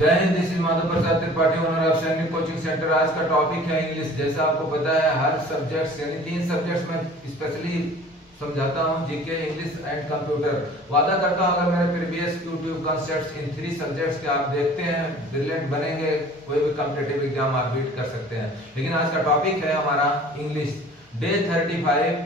जय Hind. This is Madhav Prasad Tripathi, owner of सैनिक coaching centre. आज का टॉपिक है इंग्लिश। जैसा आपको पता है हर सब्जेक्ट्स यानी 3 सब्जेक्ट्स में स्पेशली समझाता हूं, जीके, इंग्लिश एंड कंप्यूटर। वादा करता हूं अगर मेरे प्रीवियस यूट्यूब कॉन्सेप्ट्स इन 3 सब्जेक्ट्स के आप देखते हैं ब्रिलियंट बनेंगे, कोई भी कॉम्पिटिटिव एग्जाम आप बीट कर सकते हैं। लेकिन आज का टॉपिक है हमारा इंग्लिश, डे 35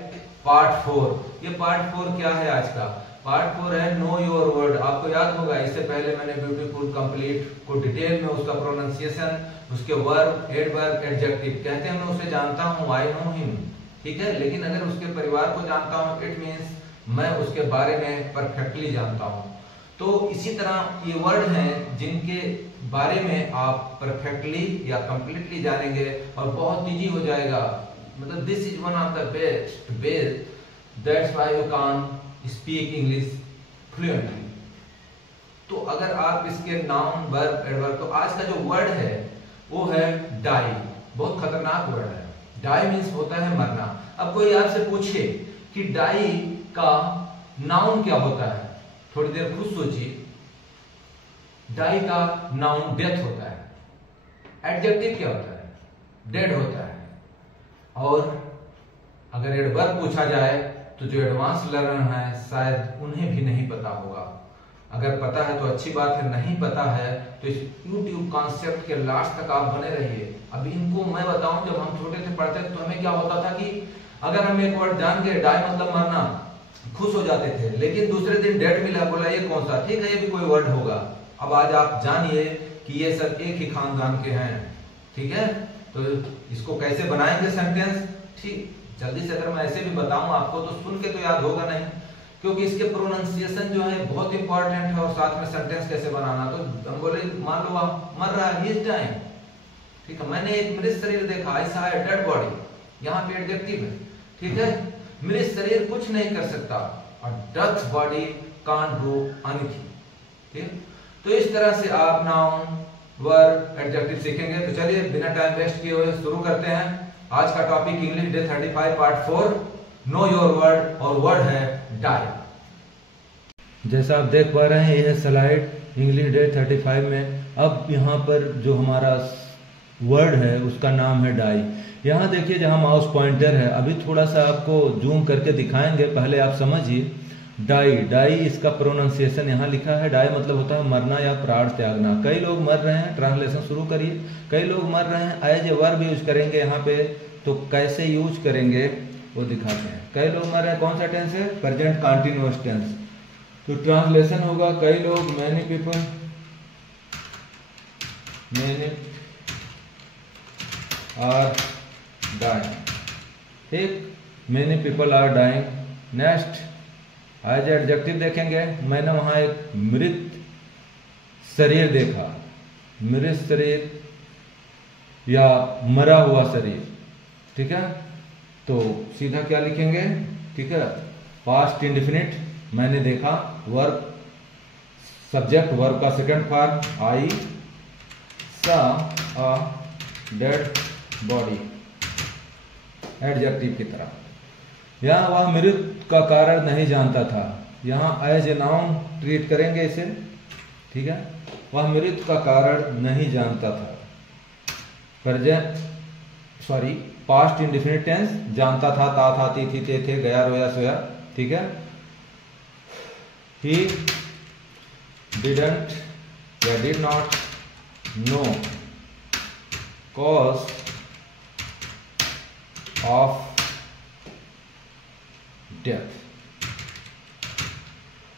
पार्ट 4। ये पार्ट 4 क्या है आज का? पार्ट 4 है नो योर वर्ड। आपको याद होगा इससे पहले मैंने ब्यूटीफुल, कंप्लीट को डिटेल में उसका प्रोनाउंसिएशन, उसके वर्ब, एडवर्ब, एडजेक्टिव कहते हैं, मैं उसे जानता हूँ, आई नो हिम, ठीक है। लेकिन अगर उसके परिवार को जानता हूँ इट मीन्स मैं उसके बारे में परफेक्टली जानता हूँ। तो इसी तरह ये वर्ड हैं जिनके बारे में आप परफेक्टली या कंप्लीटली जानेंगे और बहुत इजी हो जाएगा। मतलब this is one of the best base, that's why you can speak English fluently. तो अगर आप इसके नाउन, वर्ब, एडवर्ब, तो आज का जो वर्ड है वो है डाई। बहुत खतरनाक वर्ड है। डाई मीन्स होता है मरना। अब कोई आपसे पूछे कि डाई का नाउन क्या होता है, थोड़ी देर खुद सोचिए। डाई का नाउन डेथ होता है। एडजेक्टिव क्या होता है? डेड होता है। और अगर एडवर्ब पूछा जाए तो जो एडवांस लर्नर है शायद उन्हें भी नहीं पता होगा। अगर पता है तो अच्छी बात है, नहीं पता है तो इस YouTube कॉन्सेप्ट के लास्ट तक आप बने रहिए। अभी इनको मैं बताऊं, जब हम छोटे थे पढ़ते थे तो हमें क्या होता था कि अगर हम एक वर्ड जान गए, डाई मतलब मरना, खुश हो जाते थे। लेकिन दूसरे दिन डेड मिला, बोला ये कौन सा? ठीक है, ये भी कोई वर्ड होगा। अब आज आप जानिए कि ये सब एक ही खानदान के हैं, ठीक है। तो इसको कैसे बनाएंगे सेंटेंस, ठीक जल्दी से अगर मैं ऐसे भी बताऊं आपको तो सुन के तो याद होगा नहीं, क्योंकि इसके प्रोनाउंसिएशन जो है बहुत इंपॉर्टेंट है। और साथ में सेंटेंस कैसे बनाना, तो हम बोले मान लो आप मर रहा है, ही इज डाइंग, ठीक है। मैंने एक मृत शरीर देखा, ऐसा है डेड बॉडी, यहाँ पे एडजेक्टिव है, ठीक है। मृत शरीर कुछ नहीं कर सकता और dead body can't do anything, ठीक। तो इस तरह से आप नाउन, वर्ब, एडजेक्टिव सीखेंगे। तो चलिए बिना टाइम वेस्ट किए हुए शुरू करते हैं। आज का topic English day 35 part 4, no your word, और वर्ड है डाई। जैसा आप देख पा रहे हैं यह स्लाइड इंग्लिश डे 35 में। अब यहाँ पर जो हमारा वर्ड है उसका नाम है डाई। यहाँ देखिए जहाँ माउस पॉइंटर है, अभी थोड़ा सा आपको जूम करके दिखाएंगे, पहले आप समझिए। डाई, डाई इसका प्रोनाउंसिएशन यहाँ लिखा है। डाई मतलब होता है मरना या प्राण त्यागना। कई लोग मर रहे हैं, ट्रांसलेशन शुरू करिए। कई लोग मर रहे हैं, एज ए वर्ब यूज करेंगे यहाँ पे, तो कैसे यूज करेंगे वो दिखाते हैं। कई लोग मर रहे हैं, कौन सा टेंस है? Present continuous tense. तो ट्रांसलेशन होगा कई लोग, many people, many are dying, ठीक, many people are dying. Next as adjective देखेंगे, मैंने वहां एक मृत शरीर देखा। मृत शरीर या मरा हुआ शरीर, ठीक है। तो सीधा क्या लिखेंगे, ठीक है, पास्ट इंडेफिनिट, मैंने देखा। वर्ब, सब्जेक्ट, वर्ब का second form, I saw a dead body, adjective की तरह। यहाँ वह मृत का कारण नहीं जानता था, यहाँ एज ए नाउन ट्रीट करेंगे इसे, ठीक है। वह मृत का कारण नहीं जानता था। Present, sorry, past indefinite tense, जानता था, ती, थी, थे, गया, रोया, सोया, ठीक है। ही डिडंट या did not know cause of death.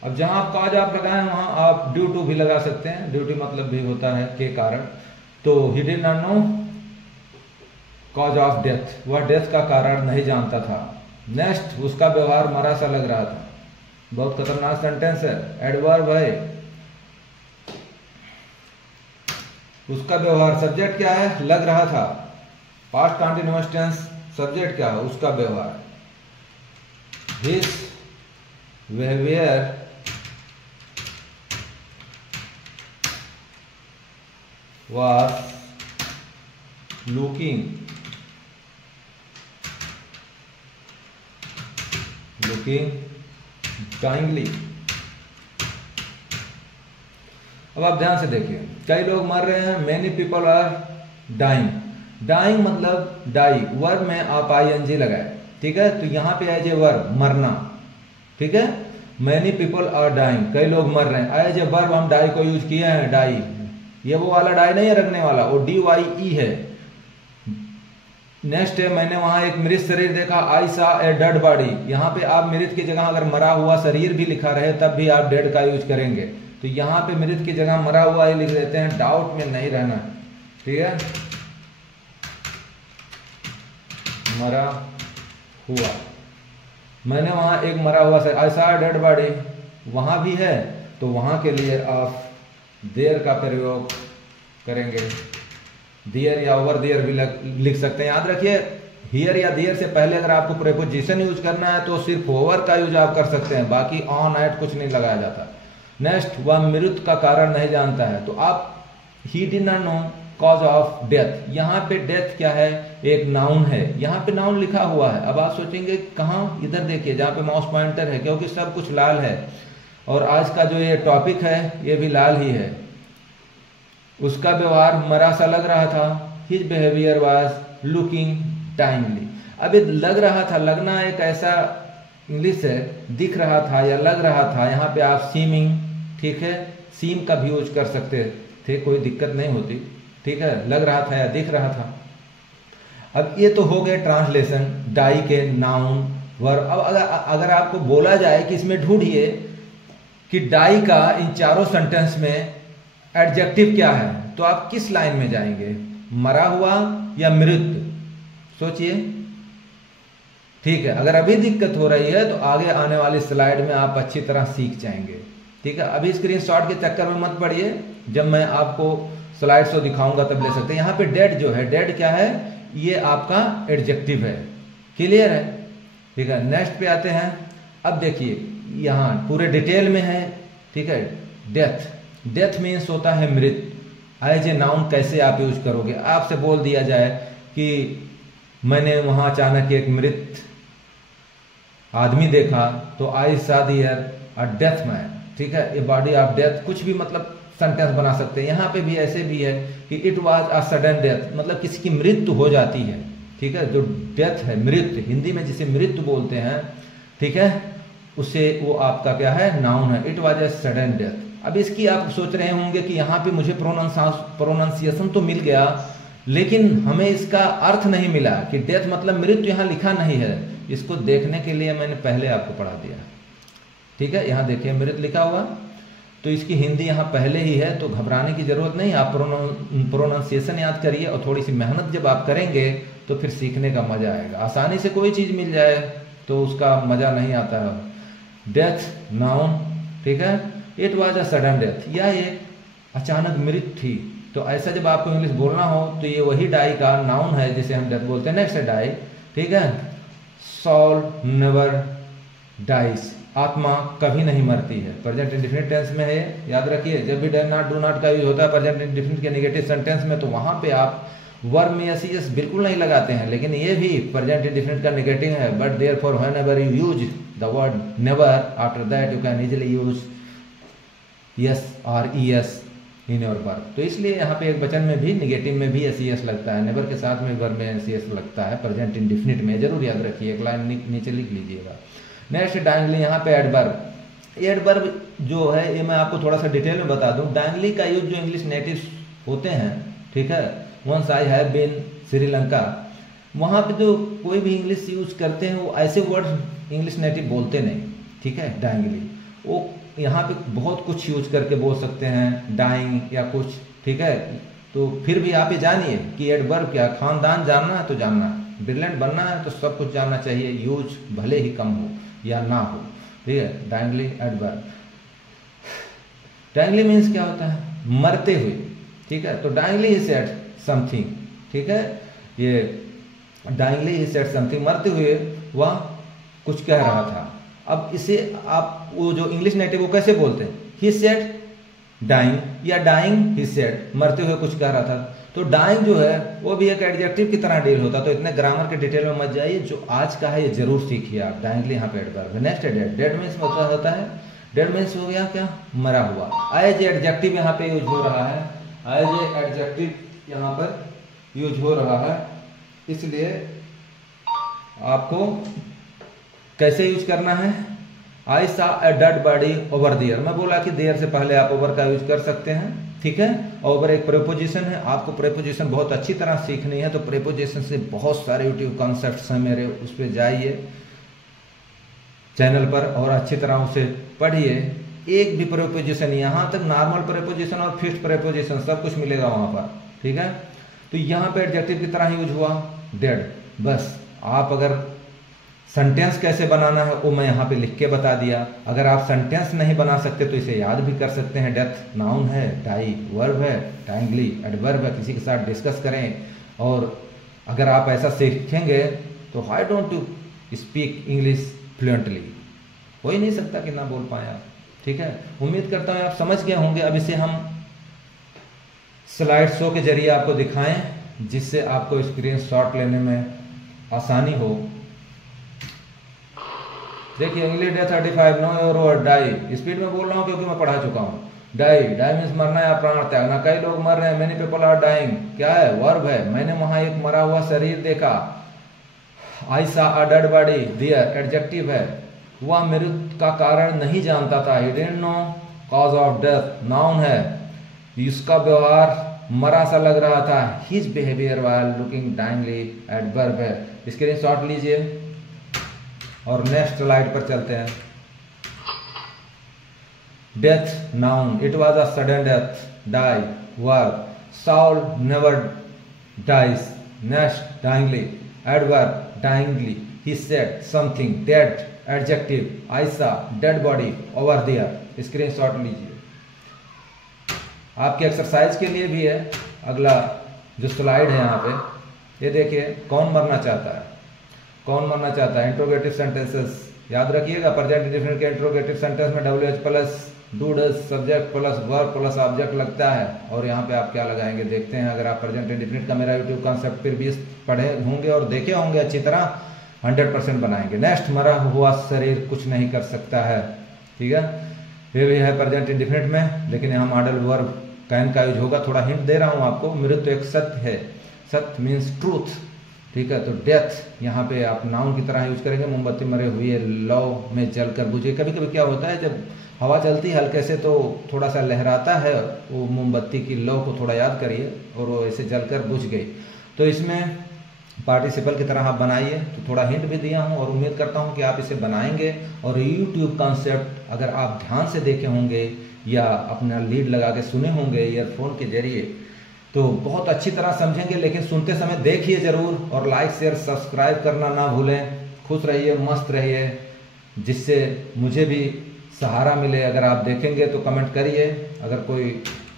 अब जहां आप काज आप लगाए वहां आप ड्यू टू भी लगा सकते हैं। ड्यू टू मतलब भी होता है के कारण। तो he did not know cause of death, वह डेथ का कारण नहीं जानता था। नेक्स्ट, उसका व्यवहार मरा सा लग रहा था। बहुत खतरनाक सेंटेंस है, एडवर्ब है। उसका व्यवहार, सब्जेक्ट क्या है? लग रहा था। पास्ट कंटीन्यूअस टेंस, सब्जेक्ट क्या है? उसका व्यवहार। His behavior was looking dyingly। अब आप ध्यान से देखिए, कई लोग मर रहे हैं, many people are dying. Dying मतलब डाई, वर्ब में आप ING लगाए, ठीक है, तो यहाँ पे एज ए वर्ब मरना, ठीक है, मेनी पीपल आर डाइंग, कई लोग मर रहे हैं। एज ए वर्ब हम डाई को यूज किए हैं, डाई, ये वो वाला डाई नहीं है रखने वाला, वो DYE है। नेक्स्ट है, मैंने वहां एक मृत शरीर देखा, I saw a dead body. यहाँ पे आप मृत की जगह अगर मरा हुआ शरीर भी लिखा रहे तब भी आप डेड का यूज करेंगे, तो यहाँ पे मृत की जगह मरा हुआ ही लिख देते हैं, डाउट में नहीं रहना, ठीक है, मरा हुआ। मैंने वहां एक मरा हुआ शरीर, आई सा डेड बॉडी, वहां भी है, तो वहां के लिए आप देयर का प्रयोग करेंगे, देयर या ओवर देयर भी लिख सकते हैं। याद रखिए, हियर या देयर से पहले अगर आपको प्रेपोजिशन यूज करना है तो सिर्फ ओवर का यूज आप कर सकते हैं, बाकी ऑन एट कुछ नहीं लगाया जाता। नेक्स्ट, वह मृत्यु का कारण नहीं जानता है, तो आप he did not know cause of death. यहाँ पे डेथ क्या है, एक नाउन है, यहाँ पे नाउन लिखा हुआ है। अब आप सोचेंगे कहाँ, इधर देखिए जहाँ पे माउस पॉइंटर है, क्योंकि सब कुछ लाल है और आज का जो ये टॉपिक है ये भी लाल ही है। उसका व्यवहार मरा सा लग रहा था, his behaviour was looking timely. अब ये लग रहा था, लगना एक ऐसा इंग्लिश है, दिख रहा था या लग रहा था, यहाँ पे आप सीमिंग, ठीक है, सीम का भी यूज कर सकते थे, कोई दिक्कत नहीं होती, ठीक है, लग रहा था या दिख रहा था। अब ये तो हो गए ट्रांसलेशन डाई के नाउन वर्ब। अब अगर आपको बोला जाए कि इसमें ढूंढिए कि डाई का इन चारों सेंटेंस में एडजेक्टिव क्या है, तो आप किस लाइन में जाएंगे, मरा हुआ या मृत? सोचिए, ठीक है। अगर अभी दिक्कत हो रही है तो आगे आने वाली स्लाइड में आप अच्छी तरह सीख जाएंगे, ठीक है। अभी स्क्रीनशॉट के चक्कर में मत पड़िए, जब मैं आपको स्लाइड शो दिखाऊंगा तब ले सकते हैं। यहाँ पे डेड जो है, डेड क्या है, ये आपका एडजेक्टिव है, क्लियर है, ठीक है। नेक्स्ट पे आते हैं। अब देखिए यहाँ पूरे डिटेल में है, ठीक है। डेथ, डेथ मीन्स होता है मृत। एज ए नाउन कैसे आप यूज करोगे, आपसे बोल दिया जाए कि मैंने वहां अचानक एक मृत आदमी देखा, तो आई सा देयर अ डेथ मैन, ठीक है, ए बॉडी ऑफ डेथ, कुछ भी मतलब सेंटेंस बना सकते हैं। यहाँ पे भी ऐसे भी है कि it was a sudden death, मतलब किसी की मृत्यु हो जाती है, ठीक है। जो डेथ है, मृत्यु, हिंदी में जिसे मृत्यु बोलते हैं, ठीक है, उसे वो आपका क्या है, नाउन है। It was a sudden death. अब इसकी आप सोच रहे होंगे कि यहाँ पे मुझे प्रोनाउंसिएशन तो मिल गया, लेकिन हमें इसका अर्थ नहीं मिला कि डेथ मतलब मृत्यु यहाँ लिखा नहीं है। इसको देखने के लिए मैंने पहले आपको पढ़ा दिया, ठीक है। यहाँ देखिए मृत्यु लिखा हुआ, तो इसकी हिंदी यहाँ पहले ही है, तो घबराने की जरूरत नहीं। आप प्रोनाउंसिएशन याद करिए और थोड़ी सी मेहनत जब आप करेंगे तो फिर सीखने का मजा आएगा। आसानी से कोई चीज मिल जाए तो उसका मजा नहीं आता है। डेथ नाउन, ठीक है। It was a sudden death, यह एक अचानक मृत्यु थी। तो ऐसा जब आपको इंग्लिश बोलना हो तो ये वही डाई का नाउन है जिसे हम डेथ बोलते हैं। नेक्स्ट है डाई, ठीक है। सोल नेवर डाइज, आत्मा कभी नहीं मरती है, प्रेजेंट इंडेफिनिट टेंस में है, याद रखिए। जब भी डू नॉट, डू नॉट का यूज होता है प्रेजेंट इंडेफिनिट के नेगेटिव सेंटेंस में, तो वहां पे आप वर्ब में एस बिल्कुल नहीं लगाते हैं, लेकिन ये भी प्रेजेंट इंडेफिनिट का नेगेटिव है। But therefore whenever you use the word never, after that you can easily use yes और ईएस इन योर वर्ब। तो इसलिए यहाँ पे एक वचन में भी, नेगेटिव में भी एस लगता है, नेवर के साथ में वर्ब में एस लगता है प्रेजेंट इंडेफिनिट में, जरूर याद रखिए, एक लाइन नीचे लिख लीजिएगा। नेक्स्ट डायंगली, यहाँ पे एडवर्ब। एडवर्ब जो है ये मैं आपको थोड़ा सा डिटेल में बता दूं। डायंगली का यूज जो इंग्लिश नेटिव होते हैं, ठीक है, once I have been Sri Lanka, वहाँ पे जो कोई भी इंग्लिश यूज करते हैं वो ऐसे वर्ड इंग्लिश नेटिव बोलते नहीं, ठीक है। डायंगली वो यहाँ पे बहुत कुछ यूज करके बोल सकते हैं, डाइंग या कुछ, ठीक है। तो फिर भी आप ये जानिए कि एडवर्ब क्या, खानदान जानना है तो जानना, ब्रिलियंट बनना है तो सब कुछ जानना चाहिए, यूज भले ही कम हो या ना हो, ठीक है। डायंगली एडवर्ब। डायंगली मीन्स क्या होता है, मरते हुए, ठीक है। तो डायंगली ही सेड समथिंग, ठीक है, ये डायंगली ही सेड समथिंग, मरते हुए वह कुछ कह रहा था। अब इसे आप वो जो इंग्लिश नेटिव वो कैसे बोलते हैं, ही सेड डाइंग, या डाइंग ही सेड, मरते हुए कुछ कह रहा था। तो डाइंग जो है वो भी एक एडजेक्टिव की तरह डील होता है। तो इतने ग्रामर के डिटेल में मत जाइए, जो आज का है ये जरूर सीखिए आप। डाइंगली यहाँ पे एडवर्ब। नेक्स्ट है डेड। डेड मीन्स मतलब होता है डेड मीन्स हो गया क्या, मरा हुआ। एज एडजेक्टिव यहाँ पे यूज हो रहा है, एज एडजेक्टिव यहाँ पर यूज हो रहा है, इसलिए आपको कैसे यूज करना है, I saw a dead body over there. मैं बोला कि देयर से पहले आप ओवर का यूज कर सकते हैं, ठीक है। ओवर एक प्रेपोजिशन है, आपको प्रेपोजिशन बहुत अच्छी तरह सीखनी है, तो प्रेपोजिशन से बहुत सारे यूट्यूब कॉन्सेप्ट्स हैं मेरे, उस पर जाइए चैनल पर और अच्छी तरह उसे पढ़िए। एक भी प्रेपोजिशन, यहाँ तक नॉर्मल प्रेपोजिशन और फिक्स्ड प्रेपोजिशन सब कुछ मिलेगा वहां पर, ठीक है। तो यहाँ पे एडजेक्टिव की तरह यूज हुआ डेड। बस आप अगर सेंटेंस कैसे बनाना है वो मैं यहाँ पे लिख के बता दिया। अगर आप सेंटेंस नहीं बना सकते तो इसे याद भी कर सकते हैं। डेथ नाउन है, डाई वर्ब है, टाइमली एडवर्ब है, किसी के साथ डिस्कस करें। और अगर आप ऐसा सीखेंगे तो why don't you speak English fluently, हो ही नहीं सकता कि ना बोल पाए आप, ठीक है। उम्मीद करता हूँ आप समझ गए होंगे। अब इसे हम स्लाइड शो के जरिए आपको दिखाएं, जिससे आपको स्क्रीनशॉट लेने में आसानी हो। देखिए English day 35, know your word die. Speed में बोल रहा हूँ क्योंकि मैं पढ़ा चुका हूँ। डाई, डाई मीन्स मरना या प्राण त्याग ना। कई लोग मर रहे हैं, मेनी पीपल आर डाइंग, क्या है, वर्ब है। मैंने वहां एक मरा हुआ शरीर देखा। I saw a dead body there, adjective है। वह मृत्यु का कारण नहीं जानता था, he didn't know cause of death, noun है। इसका व्यवहार मरा सा लग रहा था, his behaviour while looking dyingly, adverb है। स्क्रीनशॉट लीजिए और नेक्स्ट स्लाइड पर चलते हैं। Death noun, it was a sudden death, die verb, soul never dies, next dyingly, adverb dyingly, he said something, dead adjective, I सा dead body over there. Screenshot लीजिए। आपके exercise के लिए भी है अगला जो स्लाइड है यहाँ पे। ये देखिए, कौन मरना चाहता है, कौन मरना चाहता है। इंट्रोगेटिव सेंटेंसेस याद रखिएगा। प्रेजेंट इंडेफिनिट के इंट्रोगेटिव सेंटेंस में WH plus do does subject plus verb plus object लगता है। और यहाँ पे आप क्या लगाएंगे देखते हैं। अगर आप प्रेजेंट इंडेफिनिट का मेरा यूट्यूब कॉन्सेप्ट फिर भी पढ़े होंगे और देखे होंगे अच्छी तरह, 100% बनाएंगे। नेक्स्ट, मरा हुआ शरीर कुछ नहीं कर सकता है, ठीक है। ये भी है प्रेजेंट इंडेफिनिट में, लेकिन यहाँ मॉडल वर्ब कैन का यूज होगा। थोड़ा हिंट दे रहा हूँ आपको। मृत्यु एक सत्य है, सत्य मीन्स ट्रूथ, ठीक है। तो डेथ यहाँ पे आप नाउन की तरह यूज करेंगे। मोमबत्ती मरे हुए लौ में जलकर बुझे। कभी कभी क्या होता है, जब हवा चलती है हल्के से तो थोड़ा सा लहराता है, वो मोमबत्ती की लौ को थोड़ा याद करिए और वो ऐसे जलकर बुझ गई। तो इसमें पार्टिसिपल की तरह आप बनाइए। तो थोड़ा हिंट भी दिया हूँ और उम्मीद करता हूँ कि आप इसे बनाएंगे। और यूट्यूब कॉन्सेप्ट अगर आप ध्यान से देखे होंगे या अपना लीड लगा के सुने होंगे ईयरफोन के जरिए, तो बहुत अच्छी तरह समझेंगे। लेकिन सुनते समय देखिए जरूर, और लाइक शेयर सब्सक्राइब करना ना भूलें। खुश रहिए, मस्त रहिए, जिससे मुझे भी सहारा मिले। अगर आप देखेंगे तो कमेंट करिए, अगर कोई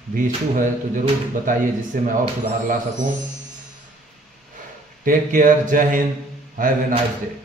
भी इशू है तो जरूर बताइए, जिससे मैं और सुधार ला सकूं। टेक केयर, जय Hind, have a nice day.